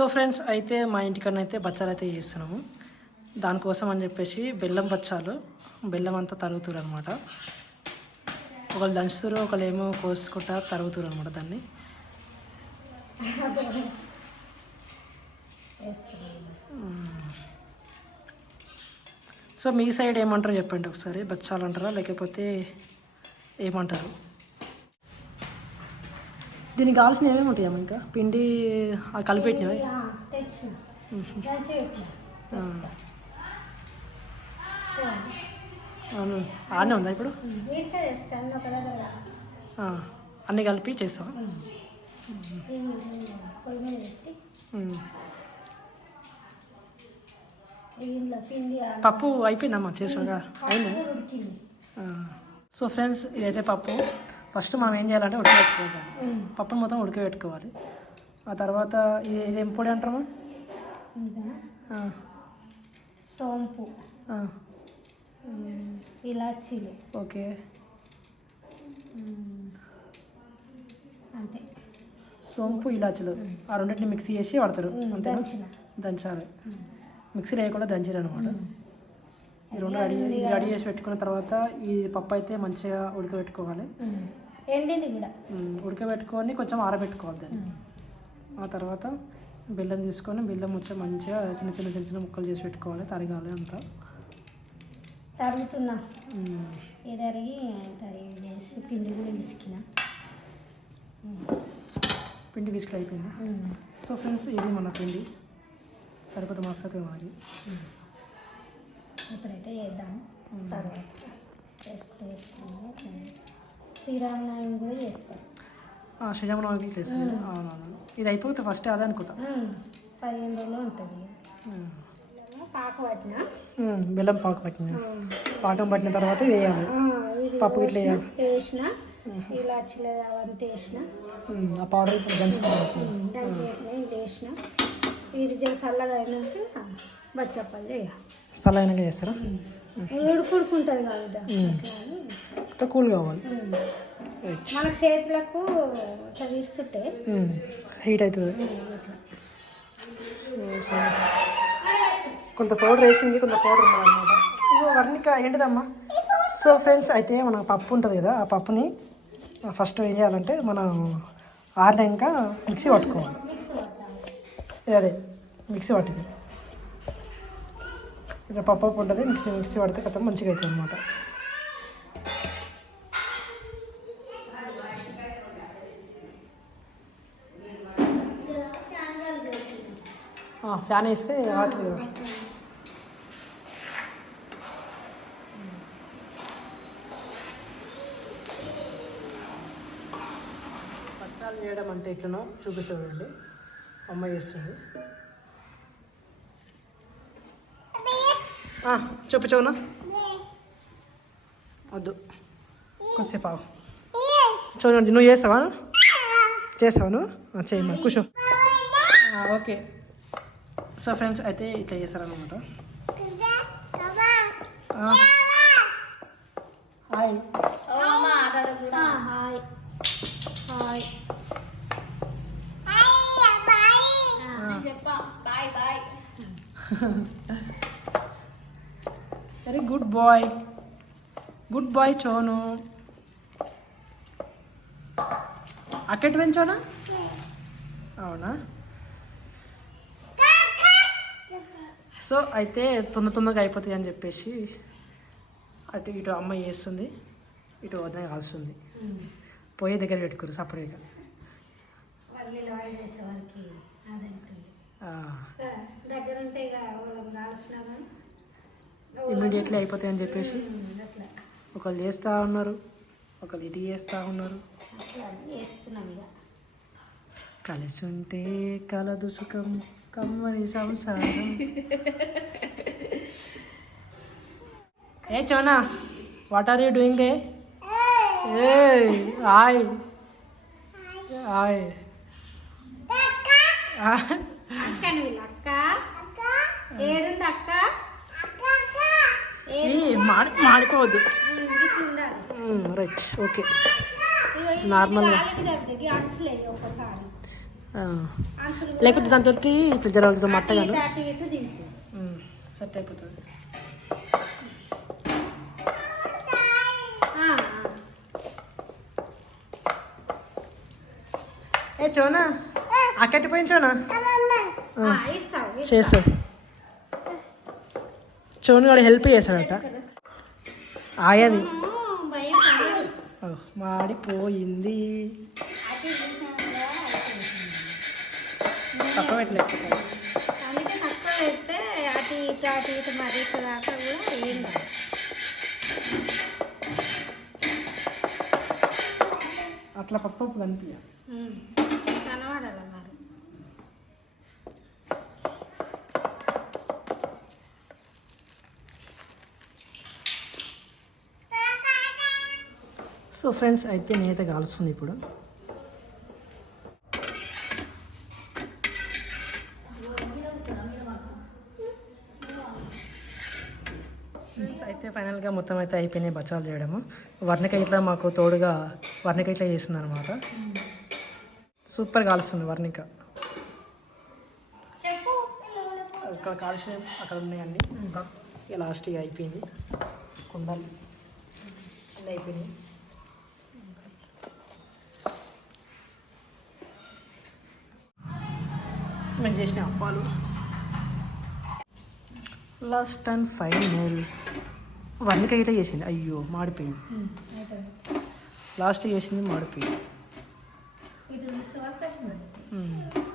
So friends అయితే మా ఇంటికన్నా అయితే బచ్చాలు అయితే చేస్తున్నాము. దానికోసం అని చెప్పేసి బెల్లం బచ్చాలు, బెల్లం అంతా తరుగుతురు అనమాట. ఒకళ్ళు దంచుతురు, ఒకళ్ళు ఏమో కోసుకుంటా తరుగుతురు అనమాట దాన్ని. సో మీ సైడ్ ఏమంటారో చెప్పండి ఒకసారి. బచ్చాలు అంటారా లేకపోతే ఏమంటారు? దీనికి కావాల్సిన ఏమేమి ఉంటాయమ్మా? ఇంకా పిండి కలిపెట్టినవి. అవును, ఆడనే ఉందా ఇప్పుడు? అన్నీ కలిపి చేస్తావా? పప్పు అయిపోయిందమ్మా చేసుగా అయిందా? సో ఫ్రెండ్స్ ఇదైతే పప్పు. ఫస్ట్ మనం ఏం చేయాలంటే ఉడకబెట్టుకోవాలి. పప్పును మొత్తం ఉడకబెట్టుకోవాలి. ఆ తర్వాత ఇది ఏం పొడి అంటారమ్మా? సోంపు, ఇలాచీలు. ఓకే, అంతే. సోంపు ఇలాచీలు ఆ రెండింటిని మిక్సీ చేసి వాడతారు అంతే. దంచాలి, మిక్సీ లేకుండా దంచారు అనమాట. ఈ రెండు రెడీ చేసి పెట్టుకున్న తర్వాత ఈ పప్పు అయితే మంచిగా ఉడకబెట్టుకోవాలి. ఎండింది కూడా ఉడకబెట్టుకొని కొంచెం ఆరబెట్టుకోవాలి దాన్ని. ఆ తర్వాత బెల్లం తీసుకొని బెల్లం వచ్చి మంచిగా చిన్న చిన్న చిన్న చిన్న ముక్కలు చేసి పెట్టుకోవాలి. తరగాలి అంతా. తరుగుతున్నా తరిగి చేసి పిండి కూడా పిసికిన. పిండి పిసికి అయిపోయిందా? సో ఫ్రెండ్స్ ఇది మన పిండి సరిపోతే మస్తు మనకి. ఇప్పుడైతే చేద్దాము. తర్వాత వేసుకున్నాము. శ్రీరామనవమి కూడా చేస్తాం. శ్రీరామనవమికి చేస్తాను. అవునవును, ఇది అయిపోతే ఫస్ట్ అదే అనుకుంటా. 15 రోజులు ఉంటుంది. పాకు పట్టిన బెల్లం పాకు పట్టిన పాకం పట్టిన తర్వాత వేయాలి. పప్పు ఇట్లా వేసిన ఇలాచీల అవంతా వేసిన. ఆ పౌడర్ ఇప్పుడు దంచి వేసిన. ఇది చల్లగా అయినాక బచ్చప్పలు చేయాలి. చల్లగా చేస్తారా? ఉడుకుంటుంది కదా, కూల్ కావాలి. మనకు చేతులకు చదిస్తుంటే హీట్ అవుతుంది. కొంత పౌడర్ వేసింది, కొంత పౌడర్ ఉన్నదన్నమాట. వర్ణిక ఏంటిదమ్మా? సో ఫ్రెండ్స్ అయితే మన పప్పు ఉంటుంది కదా, ఆ పప్పుని ఫస్ట్ ఏం చేయాలంటే మనం ఆరినాక మిక్సీ పట్టుకోవాలి. అదే మిక్సీ పట్టింది ఇట్లా పప్పు ఉంటుంది. మిక్సీ పడితే కథ మంచిగా అవుతుంది అనమాట. ఫ్యాన్ వేస్తే రాత్రి కదా. బచ్చాలు చేయడం అంటే ఎట్లనో చూపిస్తానండి. అమ్మ చేస్తుంది. చూపించవునా? వద్దు, కొంచెంసేపు ఆవు. చూడండి, నువ్వు చేస్తావా? చేస్తావా నువ్వు? చేయమ్మా, కూర్చో. ఓకే. సో ఫ్రెండ్స్ అయితే ఇట్లా చేస్తారనమాట. Hi very good boy. Good boy చోను. అక్కడి పెంచోనా? అవునా? సో అయితే తొందరగా అయిపోతాయి అని చెప్పేసి అటు ఇటు అమ్మ చేస్తుంది, ఇటు వద్ద కాల్స్తుంది. పోయే దగ్గర పెట్టుకోరు సపరేట్గా. ఇమ్మీడియట్లీ అయిపోతాయి అని చెప్పేసి ఒకళ్ళు చేస్తూ ఉన్నారు, ఒకళ్ళు ఇది చేస్తూ ఉన్నారు. కలిసి ఉంటే కలదు సుఖం కమ్మని సంసారం. ఏ చోనా, what are you doing day? Hi hi. మాడిపోవద్దు. Right, okay. నార్మల్గా అంచులు లేకపోతే దాంతో ఇట్లా జరుగుతుంది మట్టగాను అటు ఇటు దింపు. సెట్ అయిపోతుంది. ఆ, ఏ చోనా అక్కటిపోయింది చోనా ఇస్తావు చేస్తాడు. చోను కూడా హెల్ప్ చేస్తాడట. ఆయది భయం కాదు. మాడిపోయింది. అటు చూసినా తక్కువ పెట్టలేదు. అందుకే తక్కువ పెడితే అటు ఇటు మరి ఇటు దాకా కూడా ఏం కాదు. అట్లా పప్పు కనిపించ కనబడాలి మరి. సో ఫ్రెండ్స్ అయితే నేనైతే కాలుస్తుంది ఇప్పుడు. అయితే ఫైనల్గా మొత్తం అయితే అయిపోయినాయి బచ్చాలు చేయడము. వర్ణిక ఇట్లా మాకు తోడుగా వర్ణిక ఇట్లా చేస్తుంది అనమాట. సూపర్ కాలుస్తుంది వర్ణిక. చెప్పు. అక్కడ కాల్చిన అక్కడ ఉన్నాయండి. ఇంకా లాస్ట్ ఇక అయిపోయింది. కుండలు అన్నీ అయిపోయినాయి. మేము చేసిన అప్పాలు లాస్ట్ అండ్ ఫైనల్ వర్ణిక ఇట్లా చేసింది. అయ్యో మాడిపోయింది. లాస్ట్ చేసింది మాడిపోయింది. ఇది చూసే వరకు